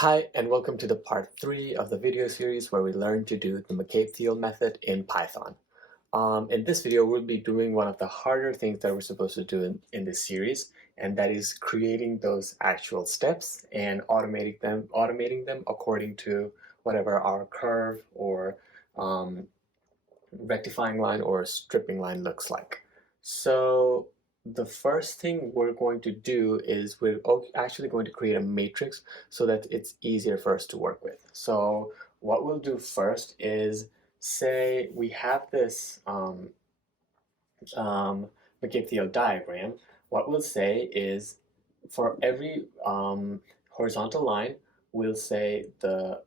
Hi, and welcome to the part 3 of the video series where we learn to do the McCabe-Thiele method in Python. In this video, we'll be doing one of the harder things that we're supposed to do in this series, and that is creating those actual steps and automating them according to whatever our curve or um, rectifying line or stripping line looks like. So the first thing we're going to do is we're actually going to create a matrix so that it's easier for us to work with. So what we'll do first is say we have this McCabe-Thiele diagram. What we'll say is for every horizontal line, we'll say the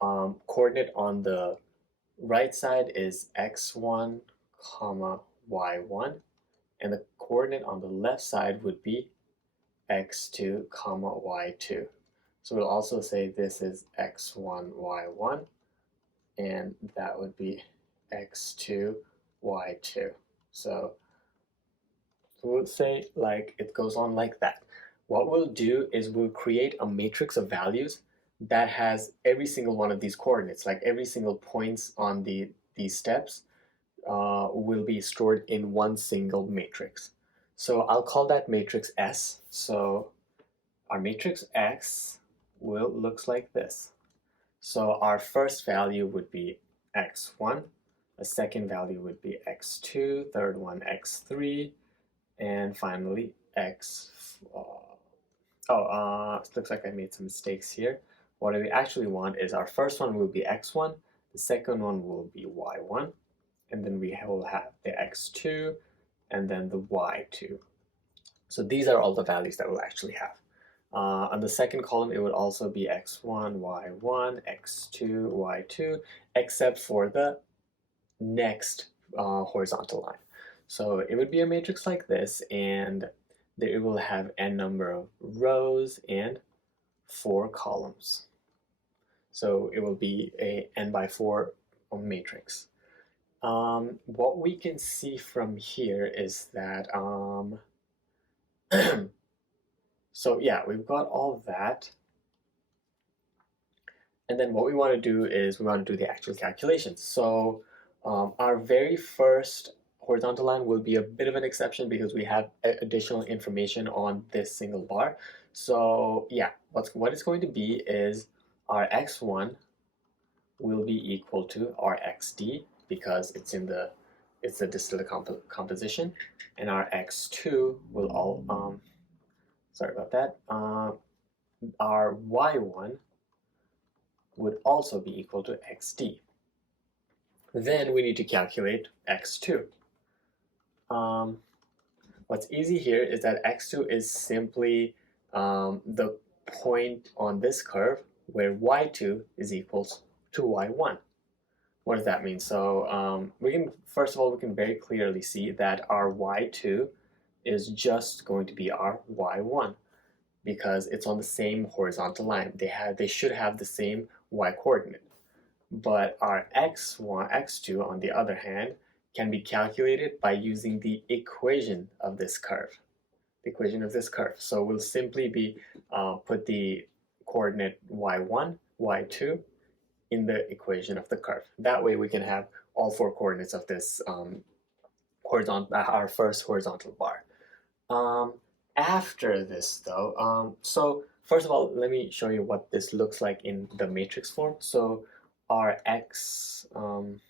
coordinate on the right side is x1 comma y1, and the coordinate on the left side would be x2 comma y2. So we'll also say this is x1 y1, and that would be x2 y2. So we'll say like it goes on like that. What we'll do is we'll create a matrix of values that has every single one of these coordinates, like every single points on these steps will be stored in one single matrix. So I'll call that matrix S. So our matrix X will looks like this. So our first value would be x1, a second value would be x2, third one x3, and finally looks like I made some mistakes here. What we actually want is our first one will be x1, the second one will be y1, and then we will have the x2 and then the y2. So these are all the values that we'll actually have. On the second column, it would also be x1, y1, x2, y2, except for the next horizontal line. So it would be a matrix like this, and it will have n number of rows and 4 columns. So it will be a n by 4 matrix. What we can see from here is that, so yeah, we've got all that. And then what we want to do is we want to do the actual calculations. So our very first horizontal line will be a bit of an exception because we have additional information on this single bar. So yeah, what it's going to be is our x1 will be equal to our xd because it's a distillate composition, and our x2 will all sorry about that. Our y1 would also be equal to xd. Then we need to calculate x2. What's easy here is that x2 is simply the point on this curve where y2 is equals to y1. What does that mean? So first of all, we can very clearly see that our y2 is just going to be our y1 because it's on the same horizontal line. They should have the same y coordinate. But our x1, x2, on the other hand, can be calculated by using the equation of this curve. The equation of this curve. So we'll simply put the coordinate y1, y2 in the equation of the curve. That way we can have all 4 coordinates of this our first horizontal bar. After this though, so first of all, let me show you what this looks like in the matrix form. So our x1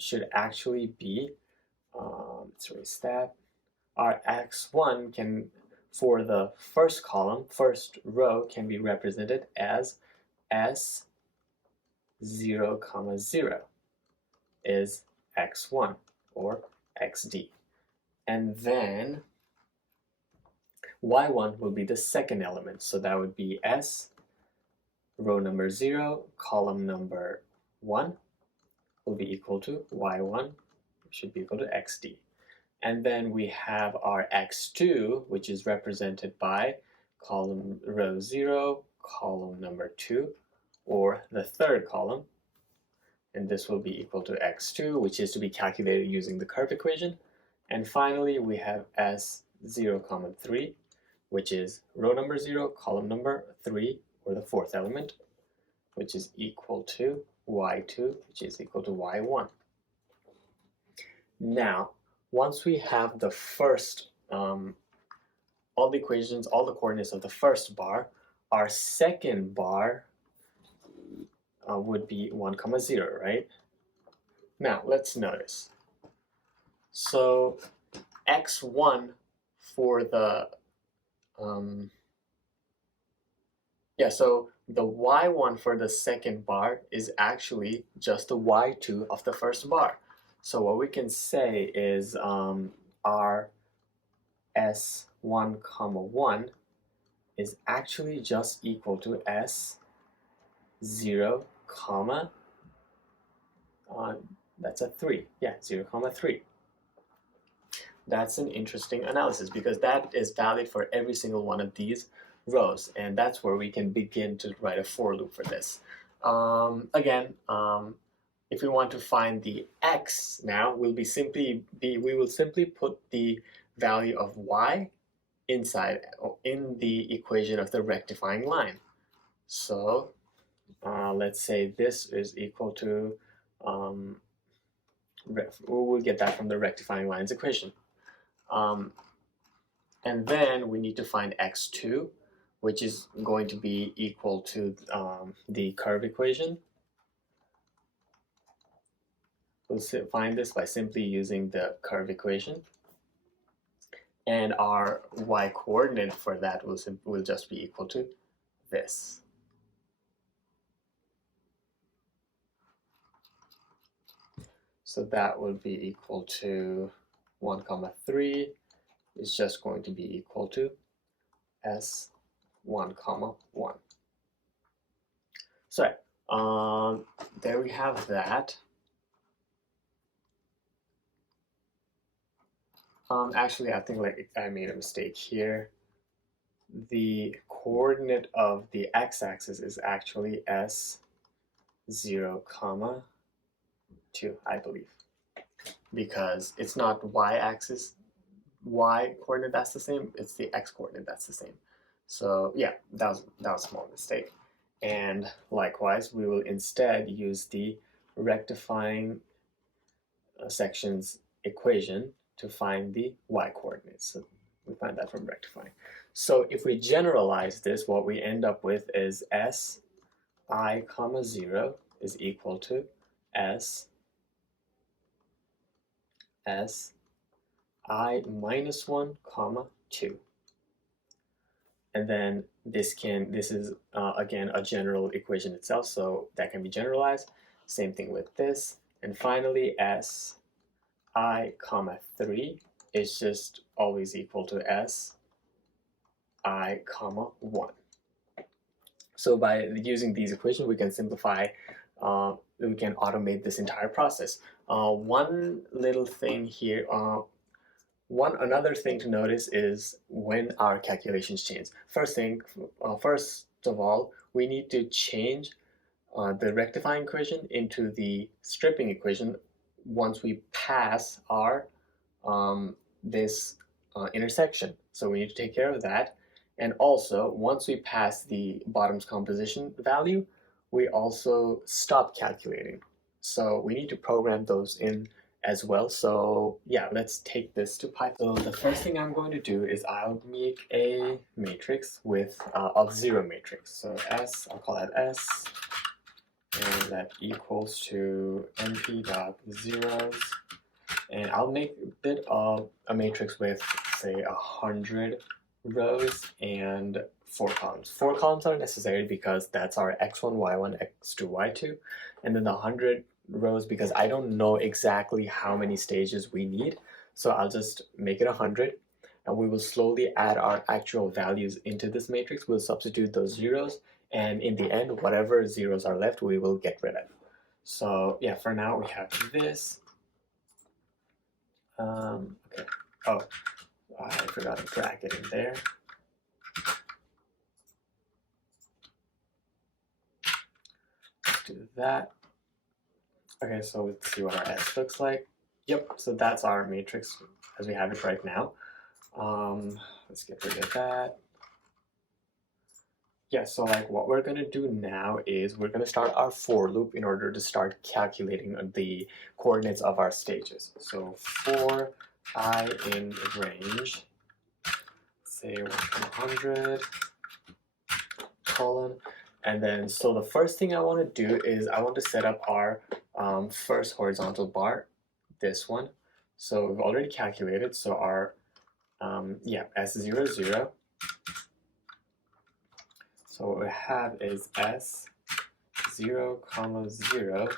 should actually be, let's erase that. Our x1 can, for the first column, first row, can be represented as s0, 0 is x1 or xd. And then y1 will be the second element, so that would be s, row number 0, column number 1 will be equal to y1, should be equal to xd. And then we have our x2, which is represented by column row 0, column number 2, or the third column. And this will be equal to x2, which is to be calculated using the curve equation. And finally, we have s0, 3, which is row number 0, column number 3, or the fourth element, which is equal to y2, which is equal to y1. Now, once we have the first, all the equations, all the coordinates of the first bar, our second bar would be 1, 0, right? Now, let's notice. So, x1 for the, so the y1 for the second bar is actually just the y2 of the first bar. So what we can say is our s1, 1 is actually just equal to s0, that's a 3. Yeah, 0, 3. That's an interesting analysis because that is valid for every single one of these rows, and that's where we can begin to write a for loop for this. Again, if we want to find the x now, we will simply put the value of y inside in the equation of the rectifying line. So let's say this is equal to, we'll get that from the rectifying lines equation. And then we need to find x2, which is going to be equal to the curve equation. We'll find this by simply using the curve equation. And our y coordinate for that will just be equal to this. So that will be equal to 1, 3 is just going to be equal to s1, 1. So there we have that. Actually, I think I made a mistake here. The coordinate of the x-axis is actually s0, 2, I believe, because it's not y-axis, y coordinate that's the same, it's the x coordinate that's the same. So yeah, that was a small mistake. And likewise, we will instead use the rectifying sections equation to find the y coordinates. So we find that from rectifying. So if we generalize this, what we end up with is si, 0 is equal to I minus 1, 2. And then this is again a general equation itself, so that can be generalized. Same thing with this. And finally, si, 3 is just always equal to si, 1. So by using these equations, we can simplify, we can automate this entire process. One little thing here, another thing to notice is when our calculations change. First of all, we need to change the rectifying equation into the stripping equation once we pass our this intersection. So we need to take care of that. And also, once we pass the bottom's composition value, we also stop calculating. So we need to program those in as well. So yeah, let's take this to Python. So the first thing I'm going to do is I'll make a matrix with of 0 matrix. So I'll call that S, and that equals to np.zeros. And I'll make a matrix with, say, 100 rows and 4 columns. 4 columns are necessary because that's our x1, y1, x2, y2. And then the 100 rows because I don't know exactly how many stages we need. So I'll just make it 100. And we will slowly add our actual values into this matrix. We'll substitute those zeros. And in the end, whatever zeros are left, we will get rid of. So yeah, for now we have this. Okay. Oh, I forgot to drag it in there. Let's do that. Okay, so let's see what our S looks like. Yep, so that's our matrix as we have it right now. Let's get rid of that. Yeah, so like what we're gonna do now is we're gonna start our for loop in order to start calculating the coordinates of our stages. So for I in range, say 100, colon, and then so the first thing I want to do is I want to set up our first horizontal bar, this one. So we've already calculated, so our yeah, S00. So what we have is S0, 0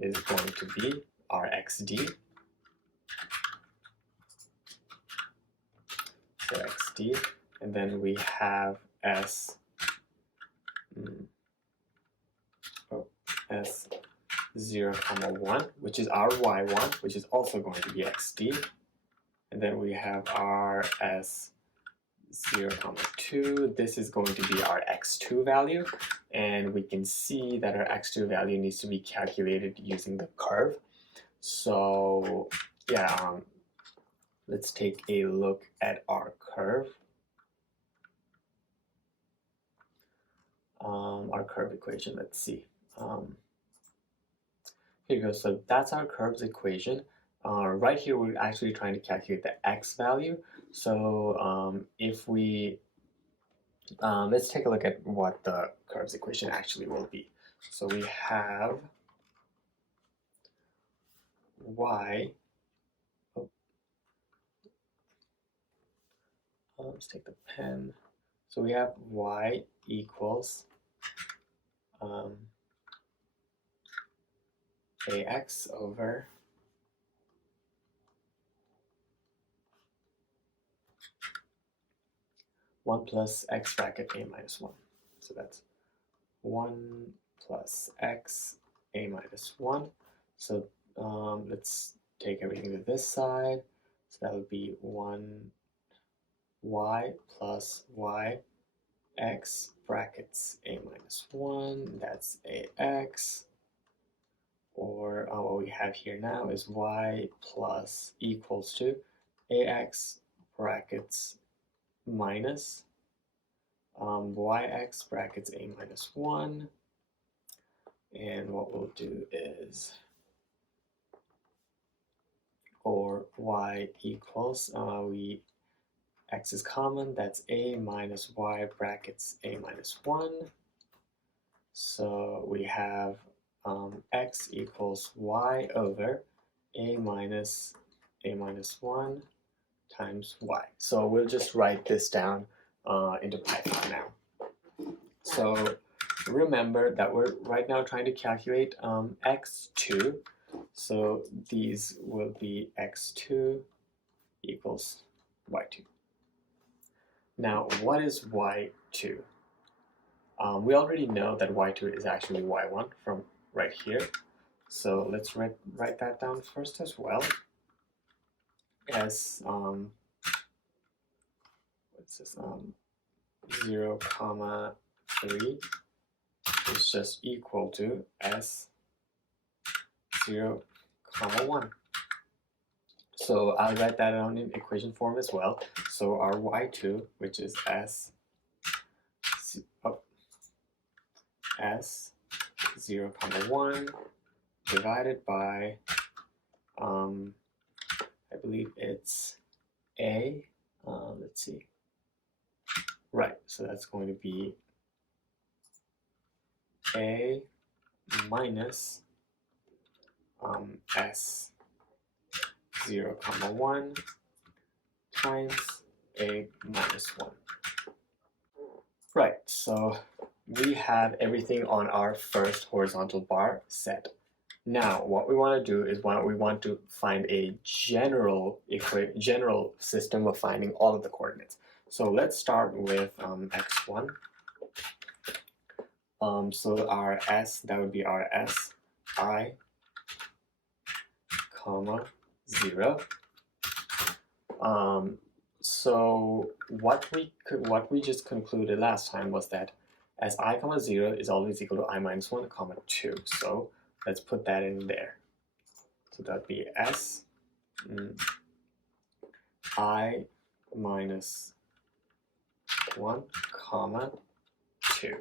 is going to be our XD. So XD, and then we have S0, 1, which is our Y1, which is also going to be XD. And then we have our S0, 2. This is going to be our X2 value. And we can see that our X2 value needs to be calculated using the curve. So yeah, let's take a look at our curve. Our curve equation, let's see. Here you go, so that's our curves equation. Right here, we're actually trying to calculate the x value. So if we, let's take a look at what the curves equation actually will be. So we have y, let's take the pen. So we have y equals ax over 1 plus x bracket a minus 1. So that's 1 plus x a minus 1. So let's take everything to this side. So that would be 1 y plus y x brackets a minus 1. That's ax. Or what we have here now is y plus equals to ax brackets minus yx brackets a minus 1. And what we'll do is, or y equals, x is common, that's a minus y brackets a minus 1. So we have x equals y over a minus 1 times y. So we'll just write this down into Python now. So remember that we're right now trying to calculate x2. So these will be x2 equals y2. Now, what is y2? We already know that y2 is actually y1 from right here. So let's write that down first as well. As what's this? 0, 3 is just equal to s 0, 1. So I'll write that down in equation form as well. So our y2, which is s 0, 1 divided by, I believe it's a, let's see. Right, so that's going to be a minus s 0, 1 times a minus 1. Right, so we have everything on our first horizontal bar set. Now, what we want to do is we want to find a general system of finding all of the coordinates. So let's start with x1. So our s, that would be our s I, comma 0. So what we just concluded last time was that as I comma 0 is always equal to I minus 1 comma 2. So let's put that in there. So that'd be s I minus 1 comma 2.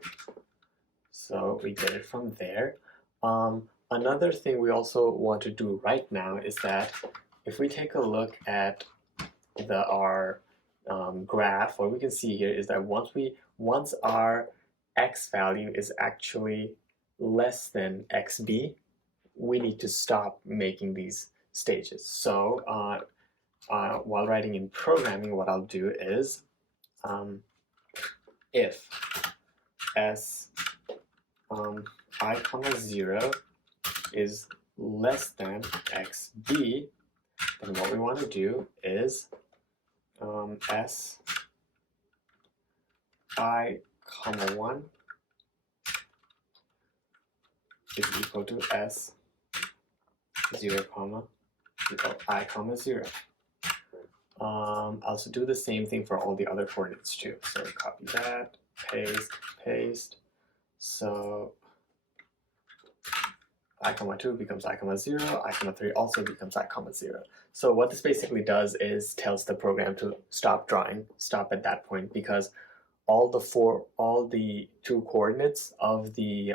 So we get it from there. Another thing we also want to do right now is that if we take a look at our graph, what we can see here is that once our x value is actually less than xb, we need to stop making these stages. So while writing in programming, what I'll do is if s I comma 0 is less than xb, then what we want to do is s I comma 1 is equal to s 0 comma I comma 0. I'll also do the same thing for all the other coordinates too. So copy that, paste, paste. So I comma 2 becomes I comma 0, I comma 3 also becomes I comma 0. So what this basically does is tells the program to stop drawing, stop at that point, because all the 2 coordinates of the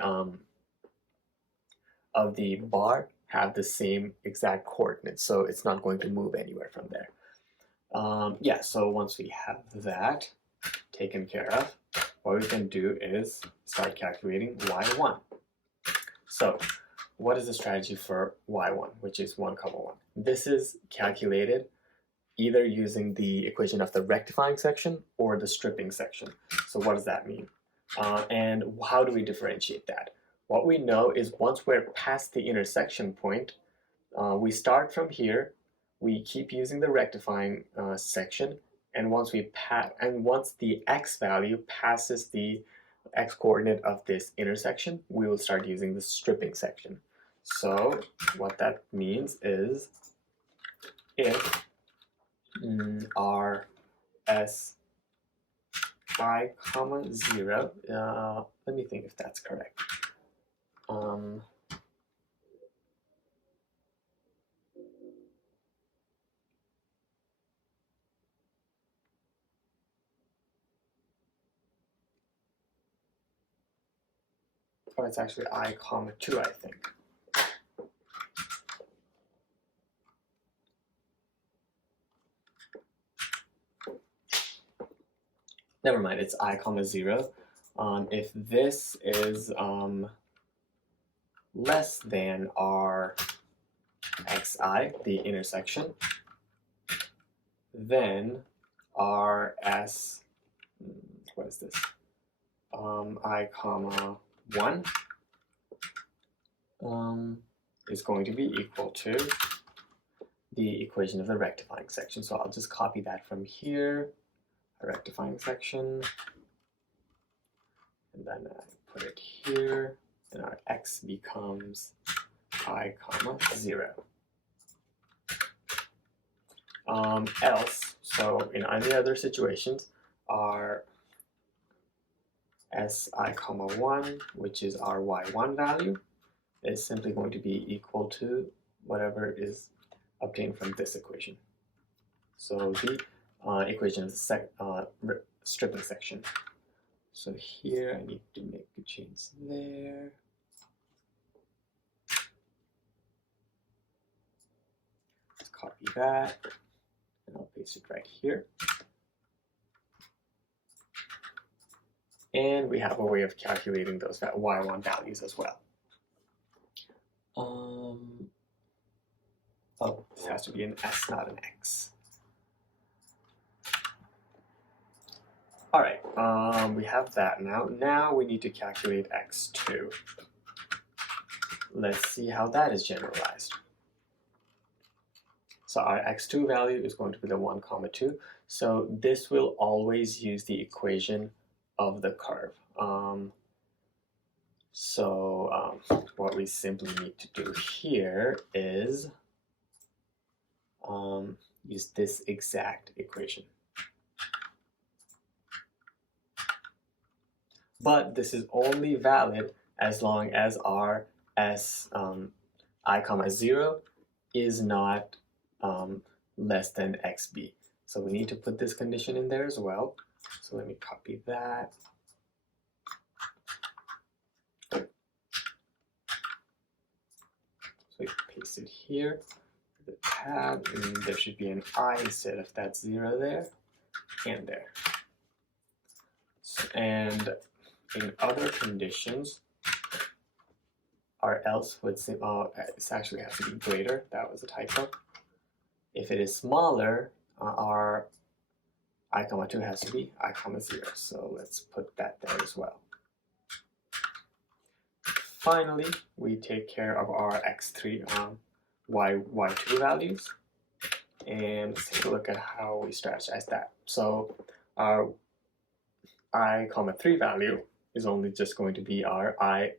bar have the same exact coordinates, so it's not going to move anywhere from there. Yeah, so once we have that taken care of, what we can do is start calculating y1. So what is the strategy for y1, which is 1 comma 1? This is calculated either using the equation of the rectifying section or the stripping section. So what does that mean? And how do we differentiate that? What we know is once we're past the intersection point, we start from here, we keep using the rectifying section, and once the x value passes the x coordinate of this intersection, we will start using the stripping section. So what that means is if our s I comma 0, let me think if that's correct. Oh, it's actually I comma 2, I think. Never mind, it's I comma 0. If this is less than our xi, the intersection, then our s, what is this? I comma 1 is going to be equal to the equation of the rectifying section. So I'll just copy that from here, a rectifying section, and then I put it here, and our x becomes I comma 0. Else, so in any other situations, our si comma 1, which is our y1 value, is simply going to be equal to whatever is obtained from this equation. So the equation is the stripping section. So here I need to make a change there. Let's copy that, and I'll paste it right here. And we have a way of calculating those y1 values as well. Oh, this has to be an s, not an x. All right, we have that now. Now we need to calculate x2. Let's see how that is generalized. So our x2 value is going to be the 1 comma 2. So this will always use the equation of the curve. What we simply need to do here is use this exact equation. But this is only valid as long as our s I comma 0 is not less than xb. So we need to put this condition in there as well. So let me copy that. place it here, the tab, and there should be an I instead of that 0 there, and there. And in other conditions, our else would say, this actually has to be greater, that was a typo. If it is smaller, our I comma 2 has to be I comma 0, so let's put that there as well. Finally, we take care of our x3 y2 values, and let's take a look at how we strategize that. So our I comma 3 value is only just going to be our I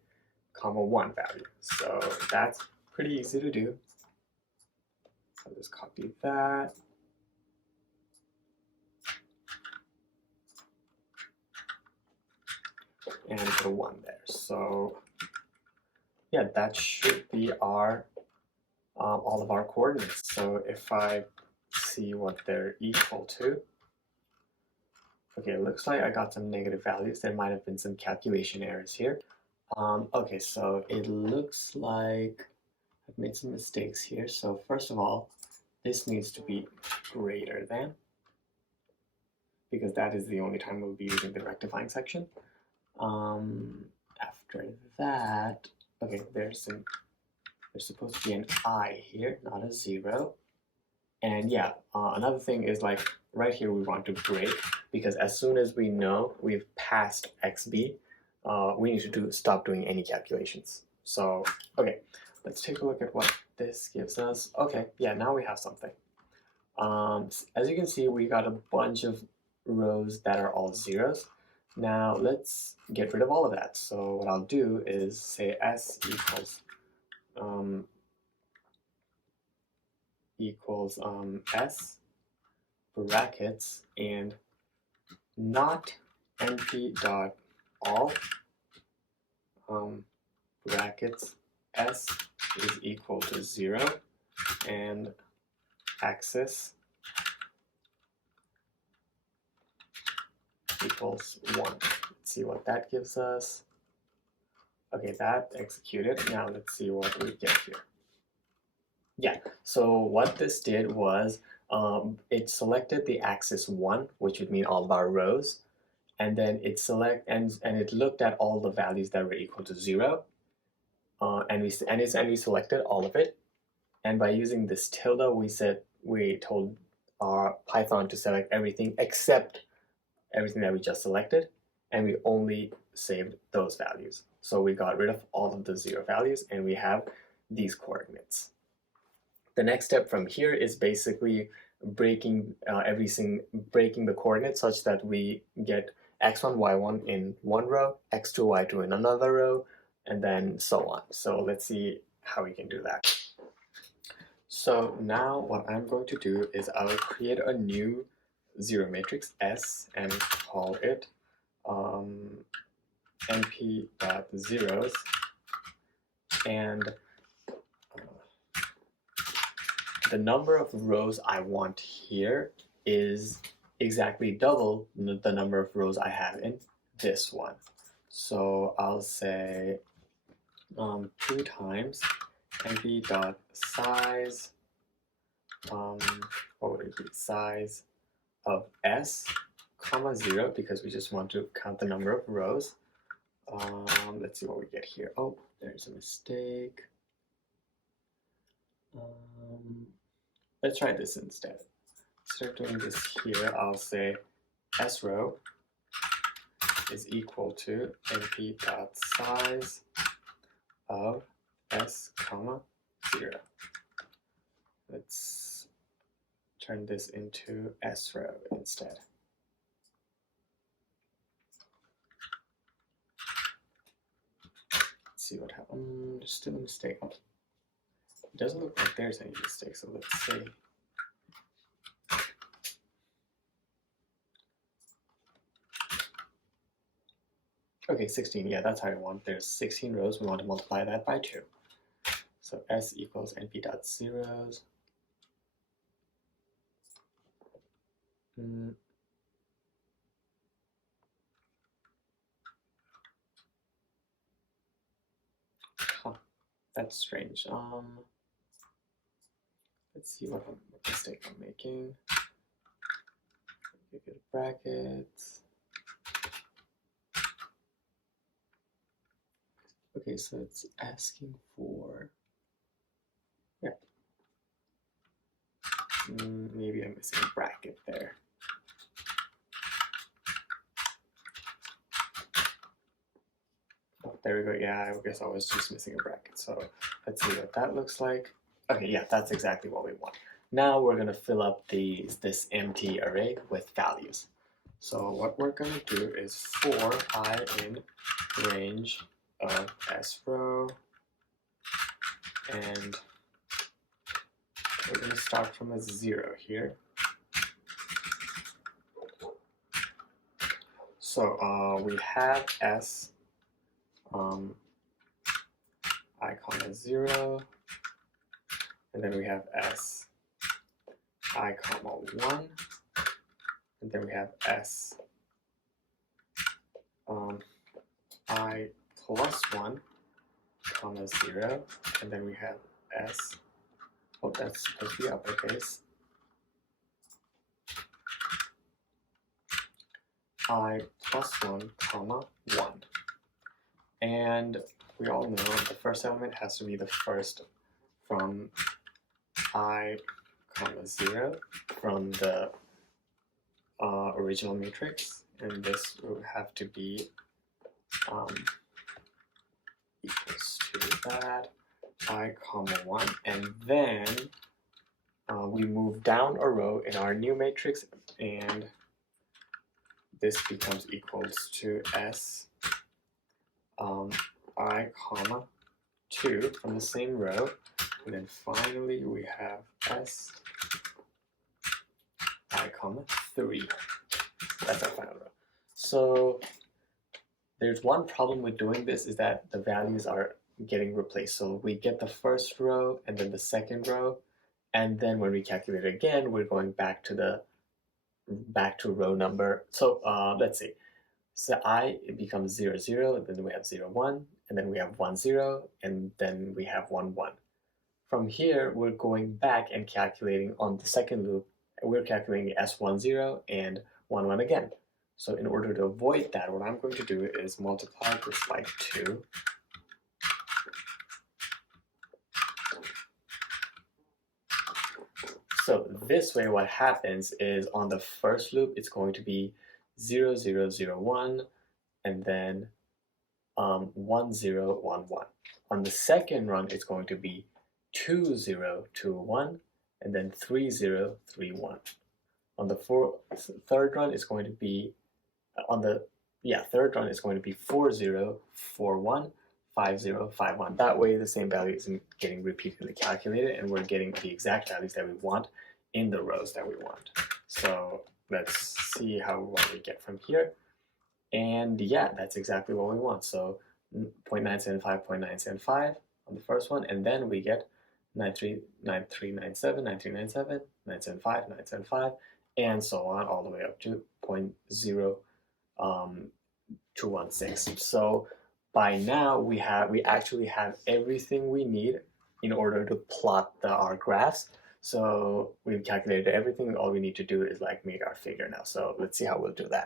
comma 1 value, so that's pretty easy to do. I'll just copy that. And put a 1 there. So yeah, that should be our all of our coordinates. So if I see what they're equal to, okay, it looks like I got some negative values. There might have been some calculation errors here. Okay, so it looks like I've made some mistakes here. So first of all, this needs to be greater than, because that is the only time we'll be using the rectifying section. After that, okay, there's supposed to be an I here, not a 0. And yeah, another thing is like right here we want to break, because as soon as we know we've passed XB, we need to stop doing any calculations. So, okay, let's take a look at what this gives us. Okay, yeah, now we have something. As you can see, we got a bunch of rows that are all zeros. Now let's get rid of all of that. So what I'll do is say S equals S brackets and not np dot all brackets S is equal to 0 and axis equals 1. Let's see what that gives us. Okay, that executed. Now let's see what we get here. Yeah, so what this did was it selected the axis 1, which would mean all of our rows, and then it it looked at all the values that were equal to 0, and we selected all of it. And by using this tilde, we told our Python to select everything except everything that we just selected, and we only saved those values. So we got rid of all of the 0 values, and we have these coordinates. The next step from here is basically breaking the coordinates such that we get x1, y1 in one row, x2, y2 in another row, and then so on. So let's see how we can do that. So now what I'm going to do is I'll create a new zero matrix S and call it np.zeros, and the number of rows I want here is exactly double the number of rows I have in this one. So I'll say 2 times np.size, what would it be, size of S, comma 0, because we just want to count the number of rows. Let's see what we get here. Oh, there's a mistake. Let's try this instead. Instead of doing this here, I'll say S row is equal to np.size of S comma 0. Let's turn this into S row instead. Let's see what happens. There's still a mistake. It doesn't look like there's any mistake, so let's see. Okay, 16, yeah, that's how I want. There's 16 rows, we want to multiply that by 2. So S equals np.zeros. Huh, that's strange. let's see what mistake I'm making. Give it brackets. Okay, so it's asking for, yeah. Maybe I'm missing a bracket there. Oh, there we go. Yeah, I guess I was just missing a bracket. So let's see what that looks like. Okay, yeah, that's exactly what we want. Now we're going to fill up this empty array with values. So what we're going to do is for I in range of S row, and we're going to start from a 0 here. So we have S I comma 0, and then we have S I comma 1, and then we have S I plus 1 comma 0, and then we have S, oh, that's supposed to be uppercase, I plus 1 comma 1. And we all know the first element has to be the first from I comma 0 from the original matrix, and this will have to be equals to that I comma 1, and then we move down a row in our new matrix, and this becomes equals to S I comma 2 from the same row, and then finally we have S I comma 3. That's our final row. So there's one problem with doing this, is that the values are getting replaced. So we get the first row and then the second row, and then when we calculate it again, we're going back to row number. So let's see. So I, it becomes 0, 0, and then we have 0, 1, and then we have 1, 0, and then we have 1, 1. From here, we're going back and calculating on the second loop. We're calculating S1, 0 and 1, 1 again. So in order to avoid that, what I'm going to do is multiply this by 2. So this way what happens is on the first loop, it's going to be 0, 0, 0, 1, and then 1, 0, 1, 1. On the second run, it's going to be 2, 0, 2, 1, and then 3, 0, 3, 1. On the third run, it's going to be, third run is going to be 4, 0, 4, 1, 5, 0, 5, 1. That way the same value isn't getting repeatedly calculated, and we're getting the exact values that we want in the rows that we want. So let's see what we get from here. And yeah, that's exactly what we want. So 0.975, 0.975 on the first one, and then we get 9397, 9397, 975, 975, and so on, all the way up to 0.0216. So by now we actually have everything we need in order to plot our graphs. So we've calculated everything. All we need to do is like make our figure now. So let's see how we'll do that.